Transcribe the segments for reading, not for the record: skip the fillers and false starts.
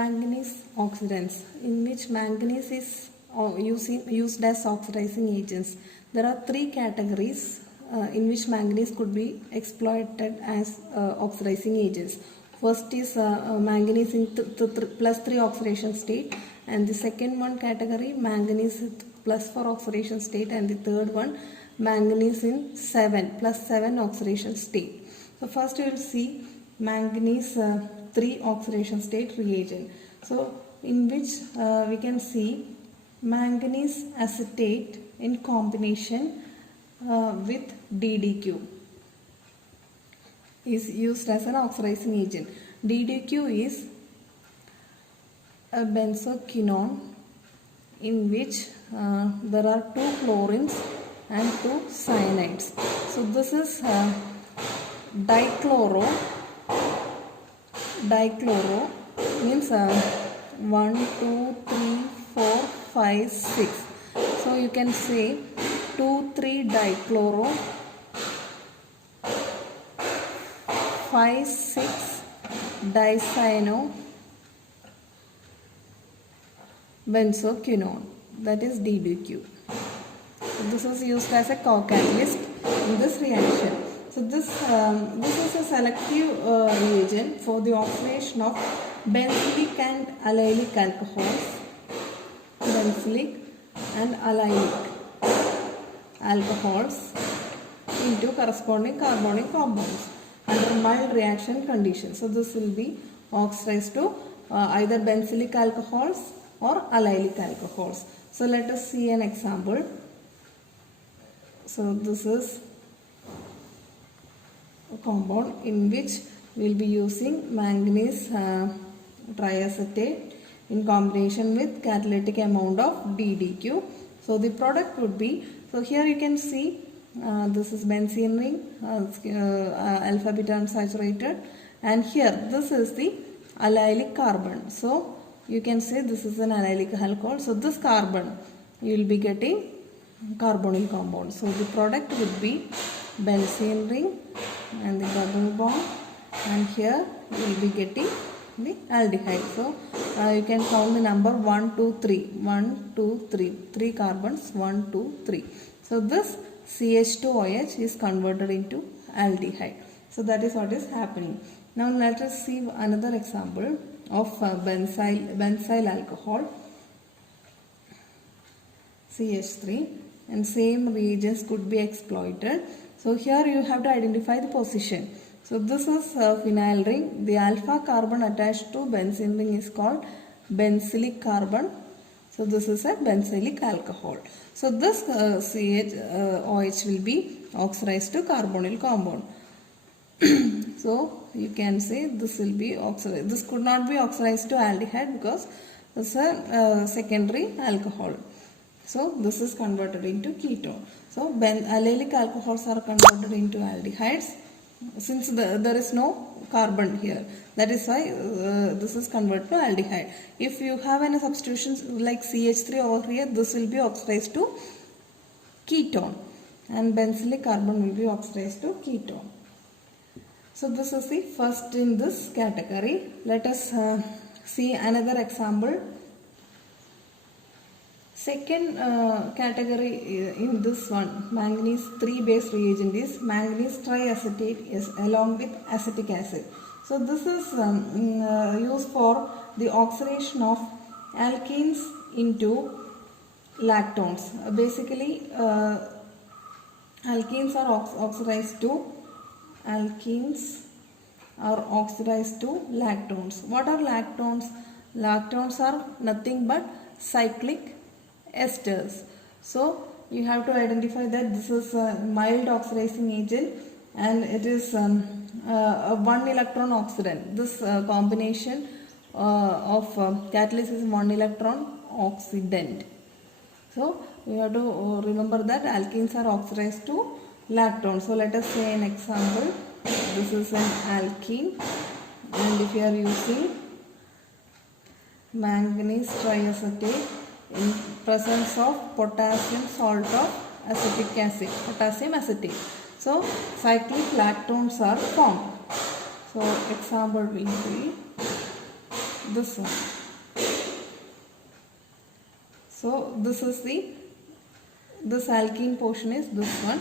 manganese oxidants, in which manganese is used as oxidizing agents. There are three categories in which manganese could be exploited as oxidizing agents. First is manganese in plus 3 oxidation state, and the second one category manganese plus 4 oxidation state, and the third one manganese in 7 plus 7 oxidation state. So first we will see manganese 3 oxidation state reagent. So in which we can see manganese acetate in combination with DDQ is used as an oxidizing agent. DDQ is a benzoquinone in which there are 2 chlorines and 2 cyanides. So this is dichloro means 1, 2, 3, 4, 5, 6. So you can say 2, 3 dichloro, 5, 6 dicyano benzoquinone, that is DDQ. So this is used as a co-catalyst in this reaction. So this is a selective reagent for the oxidation of benzylic and allylic alcohols, benzylic and allylic alcohols into corresponding carbonic compounds under mild reaction conditions. So this will be oxidized to either benzylic alcohols or allylic alcohols. So let us see an example. So this is a compound in which we will be using manganese triacetate in combination with catalytic amount of DDQ. So the product would be, so here you can see this is benzene ring, alpha beta unsaturated, and here this is the allylic carbon. So you can say this is an allylic alcohol. So this carbon you will be getting carbonyl compound. So the product would be benzene ring and the double bond, and here you will be getting the aldehyde. So you can count the number 1, 2, 3, 1, 2, 3, 3 carbons, 1, 2, 3. So this CH2OH is converted into aldehyde. So that is what is happening. Now let us see another example of benzyl alcohol, CH3, and same reagents could be exploited. So here you have to identify the position. So this is phenyl ring. The alpha carbon attached to benzene ring is called benzylic carbon. So this is a benzylic alcohol. So this CH will be oxidized to carbonyl compound. So you can say this will be oxidized. This could not be oxidized to aldehyde because this is a secondary alcohol. So this is converted into ketone. So allylic alcohols are converted into aldehydes since there is no carbon here. That is why this is converted to aldehyde. If you have any substitutions like CH3 over here, this will be oxidized to ketone, and benzylic carbon will be oxidized to ketone. So this is the first in this category. Let us see another example. Second category in this one, manganese 3 base reagent, is manganese triacetate is along with acetic acid. So this is used for the oxidation of alkenes into lactones. Basically alkenes are oxidized to lactones. What are lactones? Lactones are nothing but cyclic esters. So you have to identify that this is a mild oxidizing agent and it is a 1 electron oxidant. This combination of catalyst is 1 electron oxidant. So you have to remember that alkenes are oxidized to lactone. So let us say an example. This is an alkene, and if you are using manganese triacetate in presence of potassium salt of acetic acid, potassium acetate. So cyclic lactones are formed. So example will be this one. So this is this alkene portion is this one.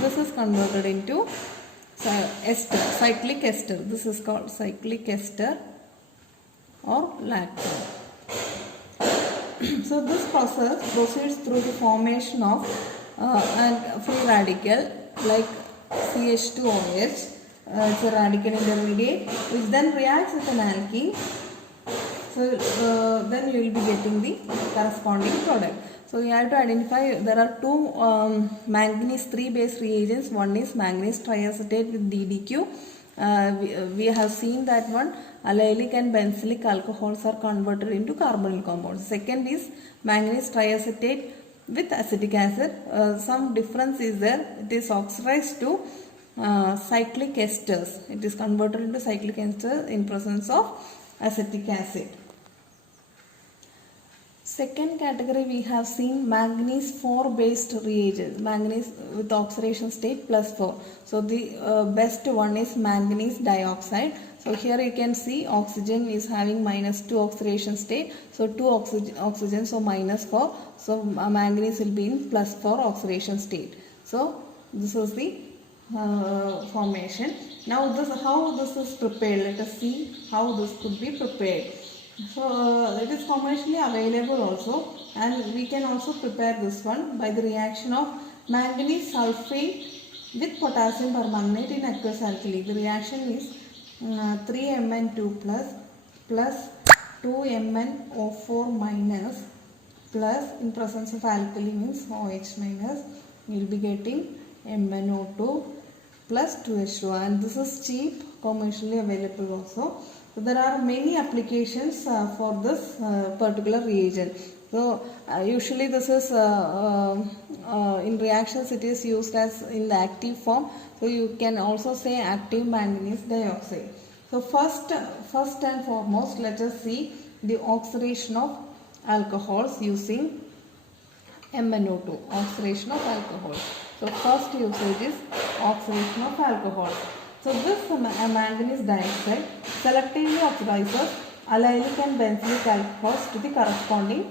This is converted into ester, cyclic ester. This is called cyclic ester or lactone. So this process proceeds through the formation of a free radical like CH2OH. It's a radical intermediate which then reacts with an alkene. So then you will be getting the corresponding product. So you have to identify, there are two manganese 3 base reagents. One is manganese triacetate with DDQ. We have seen that one, allylic and benzylic alcohols are converted into carbonyl compounds. Second is manganese triacetate with acetic acid. Some difference is there. It is oxidized to cyclic esters. It is converted into cyclic esters in presence of acetic acid. Second category, we have seen manganese 4 based reagents, manganese with oxidation state +4. So the best one is manganese dioxide. So here you can see oxygen is having -2 oxidation state. So 2 oxygen, so -4. So manganese will be in +4 oxidation state. So this is the formation. Now how this is prepared. Let us see how this could be prepared. So it is commercially available also, and we can also prepare this one by the reaction of manganese sulfate with potassium permanganate in aqueous alkali. The reaction is 3Mn2 plus 2MnO4 minus plus, in presence of alkali means OH minus, you will be getting MnO2 plus 2H2, and this is cheap, commercially available also. So there are many applications for this particular reagent. So usually this is in reactions it is used as in the active form. So you can also say active manganese dioxide. So first and foremost, let us see the oxidation of alcohols using MnO2. Oxidation of alcohol. So first usage is oxidation of alcohol. So this manganese dioxide selectively oxidizes allylic and benzylic alcohols to the corresponding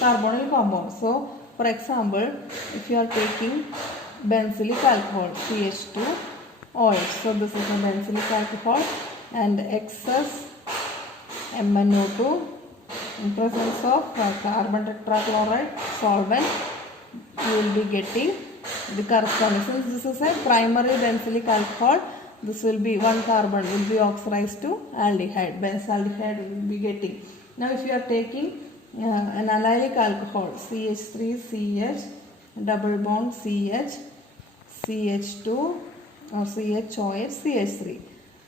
carbonyl compound. So for example, if you are taking benzylic alcohol CH2OH, so this is a benzylic alcohol, and excess MnO2 in presence of carbon tetrachloride solvent, you will be getting the corresponding. Since this is a primary benzylic alcohol, this will be one carbon will be oxidized to aldehyde, benzaldehyde will be getting. Now if you are taking an allylic alcohol CH3CH double bond CH CH2 or CHOH CH3.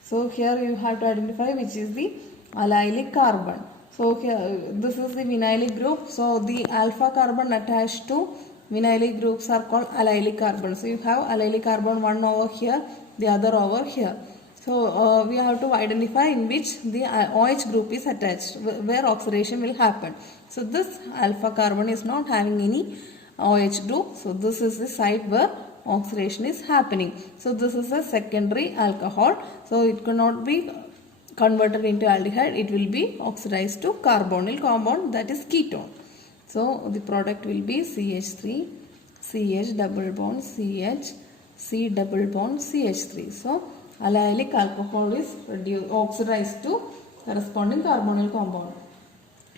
So here you have to identify which is the allylic carbon. So here this is the vinylic group. So the alpha carbon attached to vinylic groups are called allylic carbon. So you have allylic carbon one over here, the other over here. So we have to identify in which the OH group is attached, where oxidation will happen. So this alpha carbon is not having any OH group. So this is the site where oxidation is happening. So this is a secondary alcohol. So it cannot be converted into aldehyde. It will be oxidized to carbonyl compound, that is ketone. So the product will be CH3, CH double bond CH, C double bond CH3. So allylic alcohol is oxidized to corresponding carbonyl compound.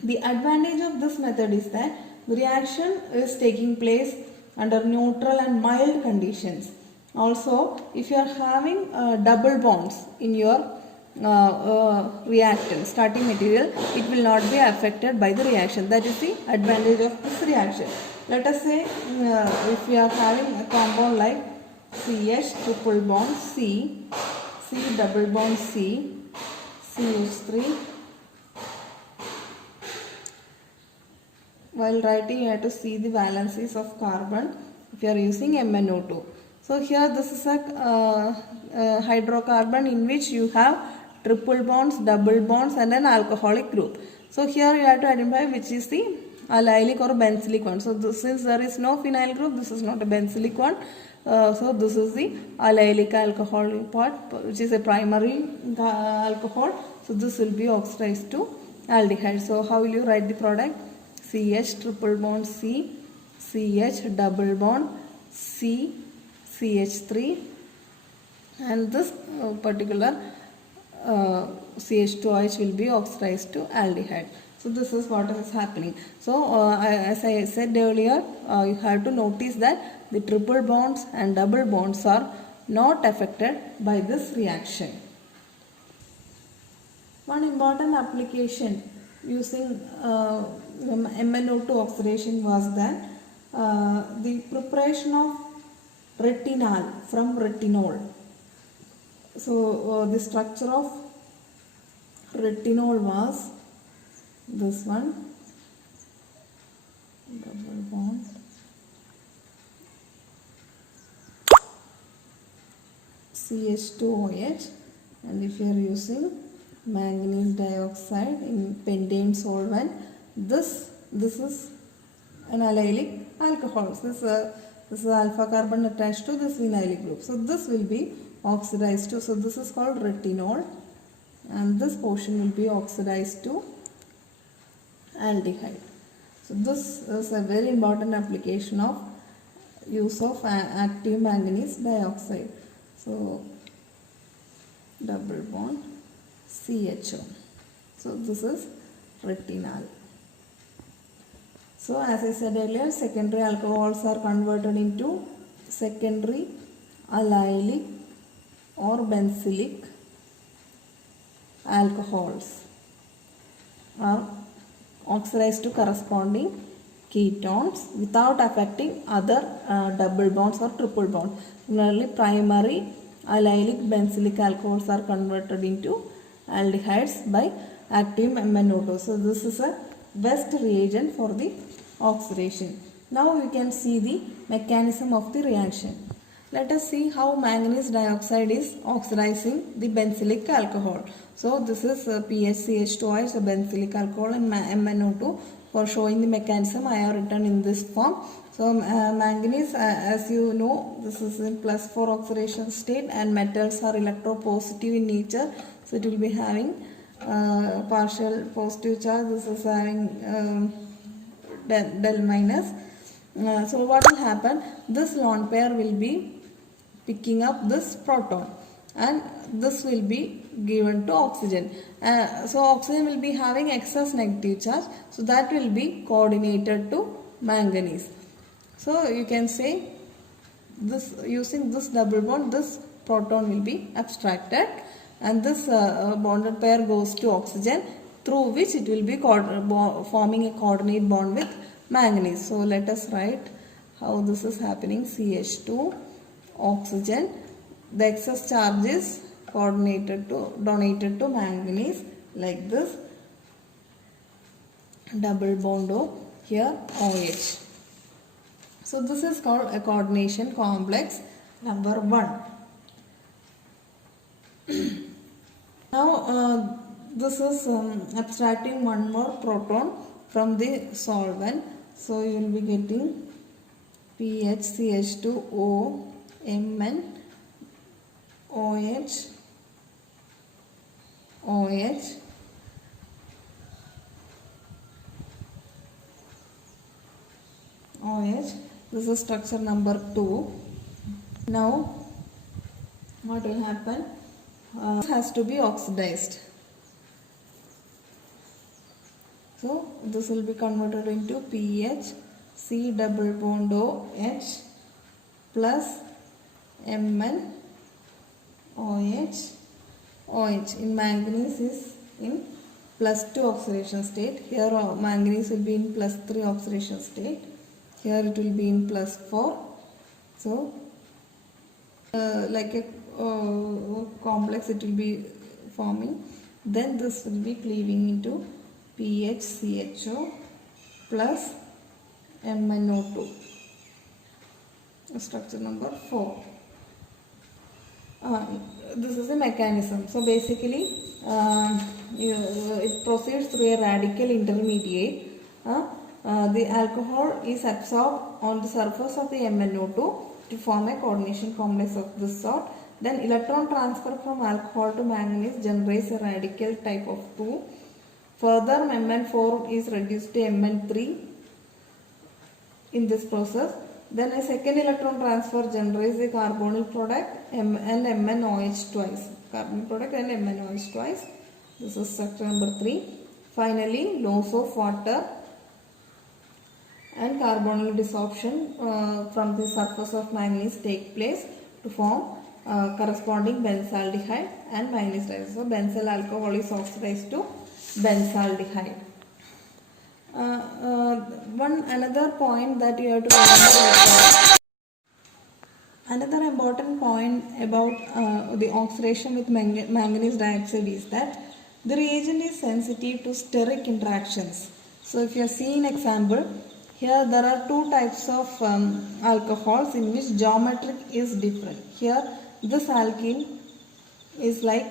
The advantage of this method is that the reaction is taking place under neutral and mild conditions. Also, if you are having double bonds in your reactant, starting material, it will not be affected by the reaction. That is the advantage of this reaction. Let us say if we are having a compound like CH triple bond C, C double bond C, CH3. While writing, you have to see the valencies of carbon if you are using MnO2. So here this is a hydrocarbon in which you have triple bonds, double bonds and an alcoholic group. So here you have to identify which is the allylic or benzylic one. So since there is no phenyl group, this is not a benzylic one. So this is the allylic alcohol part, which is a primary alcohol. So this will be oxidized to aldehyde. So how will you write the product? CH triple bond C, CH double bond C, CH3, and this particular CH2OH will be oxidized to aldehyde. So this is what is happening. So as I said earlier, you have to notice that the triple bonds and double bonds are not affected by this reaction. One important application using MnO2 oxidation was that the preparation of retinal from retinol. So the structure of retinol was this one, double bond, CH2OH, and if you are using manganese dioxide in pentane solvent, this is an allylic alcohol. This is alpha carbon attached to this vinylic group. So this will be oxidized to, so this is called retinol, and this portion will be oxidized to aldehyde. So this is a very important application of use of active manganese dioxide. So double bond CHO. So this is retinal. So as I said earlier, secondary alcohols are converted into secondary allylic or benzylic alcohols, are oxidized to corresponding ketones without affecting other double bonds or triple bonds. Similarly, primary allylic benzylic alcohols are converted into aldehydes by active MnO2. So this is a best reagent for the oxidation. Now we can see the mechanism of the reaction. Let us see how manganese dioxide is oxidizing the benzylic alcohol. So this is PHCH2OH, a benzylic alcohol, and MnO2. For showing the mechanism, I have written in this form. So manganese, as you know, this is in +4 oxidation state, and metals are electropositive in nature. So it will be having partial positive charge. This is having del minus. So what will happen? This lone pair will be picking up this proton, and this will be given to oxygen. So oxygen will be having excess negative charge, so that will be coordinated to manganese. So you can say this, using this double bond, this proton will be abstracted, and this bonded pair goes to oxygen, through which it will be forming a coordinate bond with manganese. So let us write how this is happening. CH2 oxygen, the excess charge is donated to manganese like this, double bond O, here OH. So this is called a coordination complex number 1. Now this is abstracting one more proton from the solvent. So you will be getting PHCH2O Mn OH OH OH. This is structure number 2. Now what will happen? This has to be oxidized. So this will be converted into PH C double bond OH plus Mn OH OH. In manganese is in +2 oxidation state. Here manganese will be in +3 oxidation state. Here it will be in +4. So like a complex it will be forming. Then this will be cleaving into PHCHO plus MnO2. Structure number 4. This is a mechanism. So basically it proceeds through a radical intermediate. The alcohol is absorbed on the surface of the MnO2 to form a coordination complex of this sort. Then electron transfer from alcohol to manganese generates a radical type of 2. Further, Mn4 is reduced to Mn3 in this process. Then a second electron transfer generates the carbonyl product and MnOH twice. Carbon product and MnOH twice. This is structure number 3. Finally, loss of water and carbonyl desorption from the surface of manganese take place to form corresponding benzaldehyde and manganese dioxide. So, benzyl alcohol is oxidized to benzaldehyde. Another point that you have to remember, another important point about the oxidation with manganese dioxide is that the reagent is sensitive to steric interactions. So if you are seeing example, here there are two types of alcohols in which geometry is different. Here this alkene is like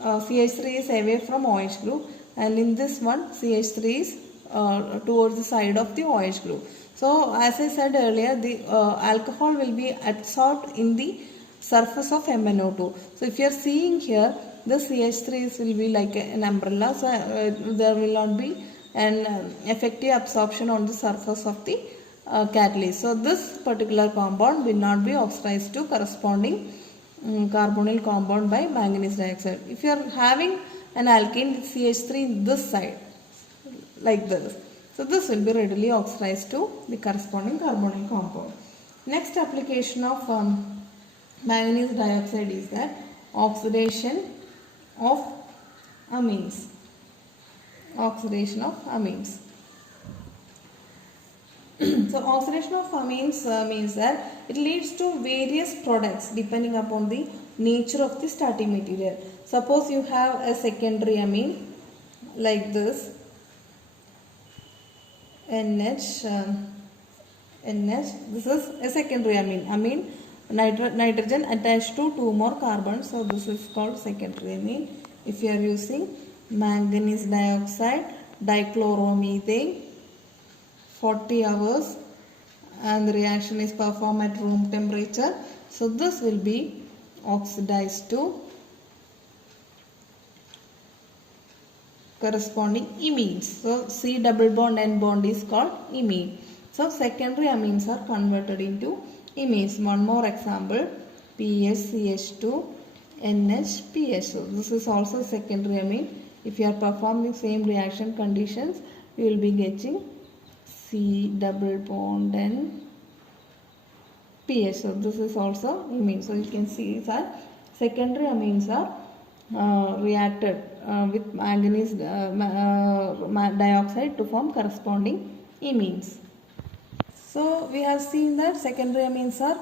CH3 is away from OH group, and in this one CH3 is towards the side of the OH group. So as I said earlier, the alcohol will be adsorbed in the surface of MnO2. So if you are seeing here, the CH3 will be like an umbrella, so there will not be an effective absorption on the surface of the catalyst. So this particular compound will not be oxidized to corresponding carbonyl compound by manganese dioxide. If you are having an alkene with CH3 in this side, like this, so this will be readily oxidized to the corresponding carbonyl compound. Next application of manganese dioxide is that oxidation of amines. Oxidation of amines. So oxidation of amines means that it leads to various products depending upon the nature of the starting material. Suppose you have a secondary amine like this, NH, this is a secondary amine, nitrogen attached to two more carbons, so this is called secondary amine. If you are using manganese dioxide, dichloromethane, 40 hours, and the reaction is performed at room temperature, so this will be oxidized to corresponding imines. So C double bond N bond is called imine. So secondary amines are converted into imines. One more example, PSCH2 NHPH. So this is also secondary amine. If you are performing same reaction conditions, you will be getting C double bond N PH. So this is also imine. So you can see that secondary amines are reacted with manganese dioxide to form corresponding imines. So we have seen that secondary amines are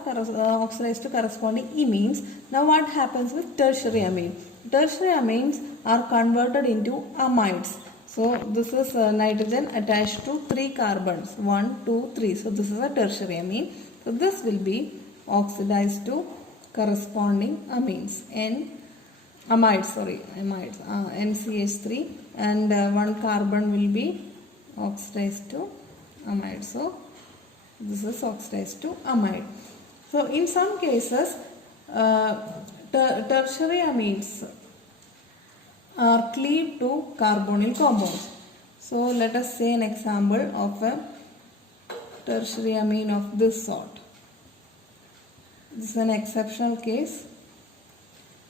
oxidized to corresponding imines. Now what happens with tertiary amine? Tertiary amines are converted into amides. So this is nitrogen attached to 3 carbons, 1, 2, 3. So this is a tertiary amine. So this will be oxidized to corresponding amines. Amides, NCH3, and 1 carbon will be oxidized to amide. So this is oxidized to amide. So in some cases, tertiary amines are cleaved to carbonyl compounds. So let us say an example of a tertiary amine of this sort. This is an exceptional case.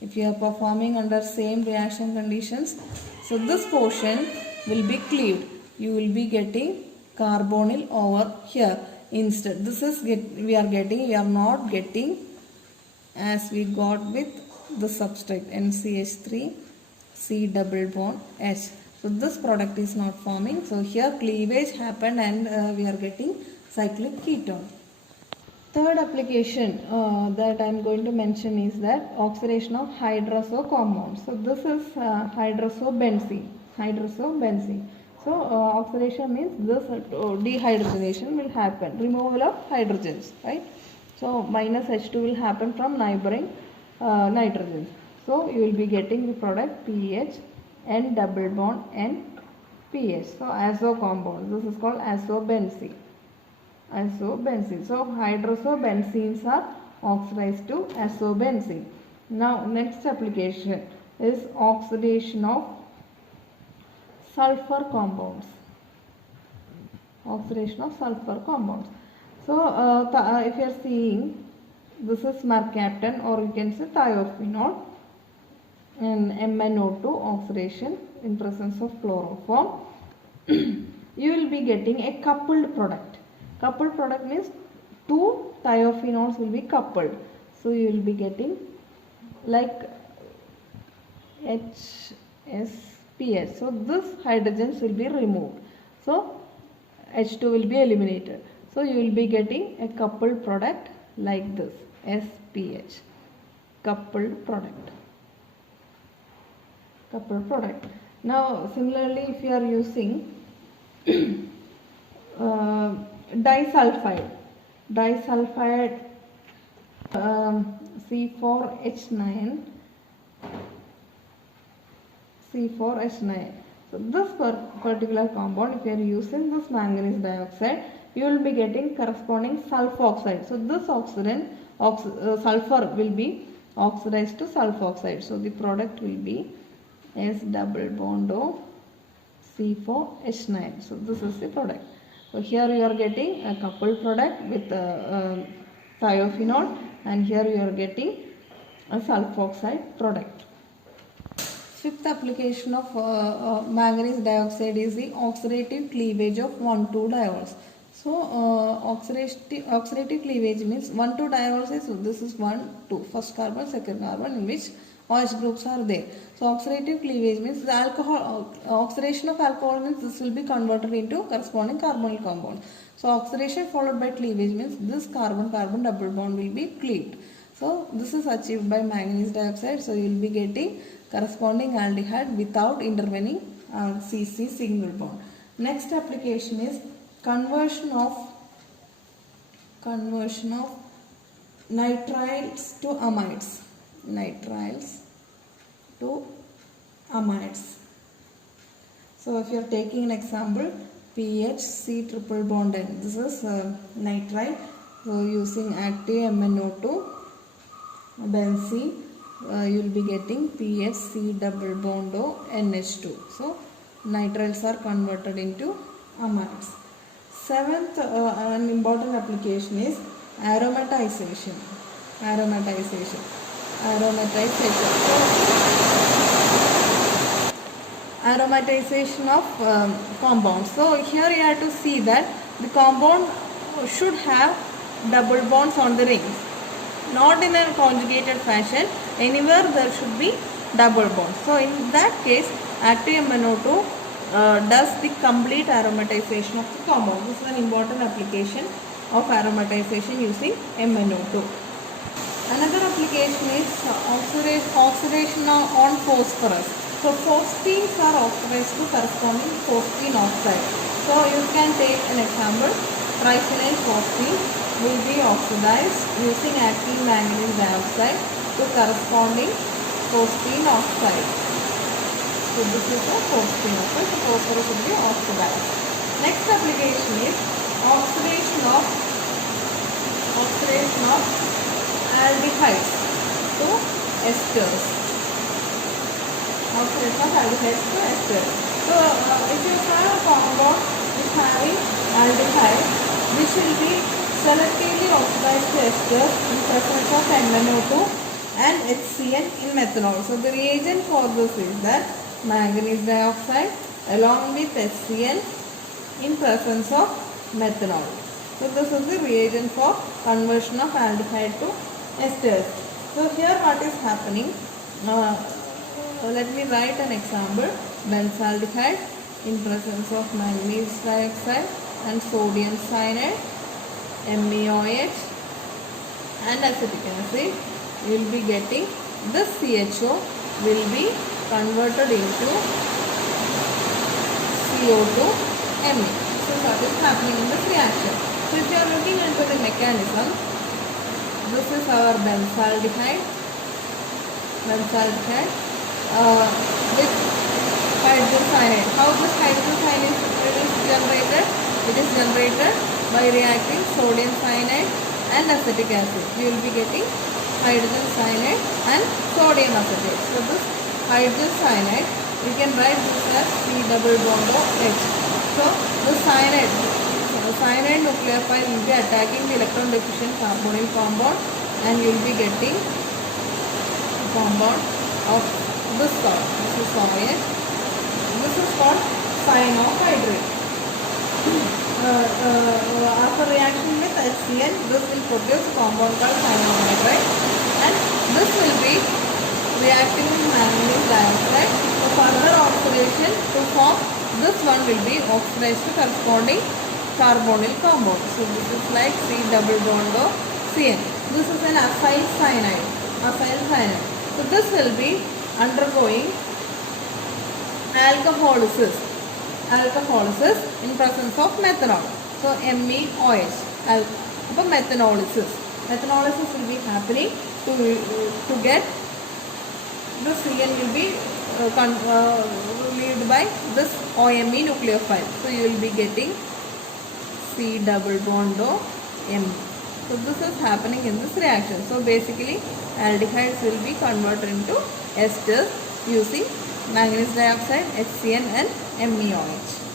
If you are performing under same reaction conditions, so this portion will be cleaved. You will be getting carbonyl over here. Instead, this is we are not getting as we got with the substrate NCH3 C double bond H. So this product is not forming. So here cleavage happened and we are getting cyclic ketone. Third application that I am going to mention is that oxidation of hydroxo compounds. So this is hydroxobenzene. So oxidation means this dehydrogenation will happen, removal of hydrogens, right? So minus H2 will happen from neighboring nitrogens. So you will be getting the product PH N double bond N PH. So azo compound. This is called azobenzene. So hydroxobenzenes are oxidized to azobenzene. Now next application is oxidation of sulfur compounds. Oxidation of sulfur compounds. So if you are seeing, this is mercaptan, or you can say thiophenol, and MnO2 oxidation in presence of chloroform. You will be getting a coupled product. Coupled product means two thiophenols will be coupled. So you will be getting like HSPH. So this hydrogens will be removed. So H2 will be eliminated. So you will be getting a coupled product like this, SPH, coupled product. Coupled product. Now similarly, if you are using disulfide C4H9. So this particular compound, if you are using this manganese dioxide, you will be getting corresponding sulfoxide. So this oxidant, sulfur will be oxidized to sulfoxide. So the product will be S double bond O C4H9. So this is the product. So here you are getting a coupled product with thiophenol, and here you are getting a sulfoxide product. Fifth application of manganese dioxide is the oxidative cleavage of 1,2-diols. So oxidative cleavage means 1,2-diols is, so this is 1, 2, first carbon, second carbon, in which OH groups are there. So oxidative cleavage means the alcohol, oxidation of alcohol means this will be converted into corresponding carbonyl compound. So oxidation followed by cleavage means this carbon-carbon double bond will be cleaved. So this is achieved by manganese dioxide. So you will be getting corresponding aldehyde without intervening CC single bond. Next application is conversion of nitriles to amides. Nitriles to amides. So if you are taking an example, PHC triple bond N, this is nitrile. So using active MnO2 benzene, you will be getting PHC double bond O NH2. So nitriles are converted into amides. Seventh an important application is aromatization. Aromatization of compounds. So here you have to see that the compound should have double bonds on the rings, not in a conjugated fashion. Anywhere there should be double bonds. So in that case, active MnO2 does the complete aromatization of the compound. This is an important application of aromatization using MnO2. Another application is oxidation on phosphorus. So phosphines are oxidized to corresponding phosphine oxide. So you can take an example. Triphenyl phosphine will be oxidized using active manganese dioxide to corresponding phosphine oxide. So this is a phosphine oxide. So phosphorus will be oxidized. Next application is oxidation of aldehydes to esters. Oxidation of aldehydes to esters. So if you have a compound which having aldehyde, which will be selectively oxidized to esters in presence of MnO2 and HCN in methanol. So the reagent for this is that manganese dioxide along with HCN in presence of methanol. So this is the reagent for conversion of aldehyde to esters. So here what is happening? Let me write an example. Benzaldehyde in presence of manganese dioxide and sodium cyanide, MeOH and acetic acid. You will be getting this CHO will be converted into CO2Me. So what is happening in this reaction? So if you are looking into the mechanism, this is our benzaldehyde with hydrogen cyanide. How this hydrogen cyanide is generated? It is generated by reacting sodium cyanide and acetic acid. You will be getting hydrogen cyanide and sodium acetate. So this hydrogen cyanide We can write this as C double bond of H. So the cyanide nucleophile will be attacking the electron deficient carbonyl compound, and you will be getting a compound of this sort. This is OH. This is called cyanohydrate. After reaction with HCl, this will produce a compound called cyanohydrate, and this will be reacting with manganese dioxide. So further oxidation to form this one will be oxidized to corresponding carbonyl compound. So this is like C double bond of Cn. This is an acyl cyanide. So this will be undergoing alcoholysis in presence of methanol. So MEOH. Methanolysis will be happening to get the Cn will be relieved by this OMe nucleophile. So you will be getting C double bond O M. So this is happening in this reaction. So basically aldehydes will be converted into esters using manganese dioxide, HCN and MEOH.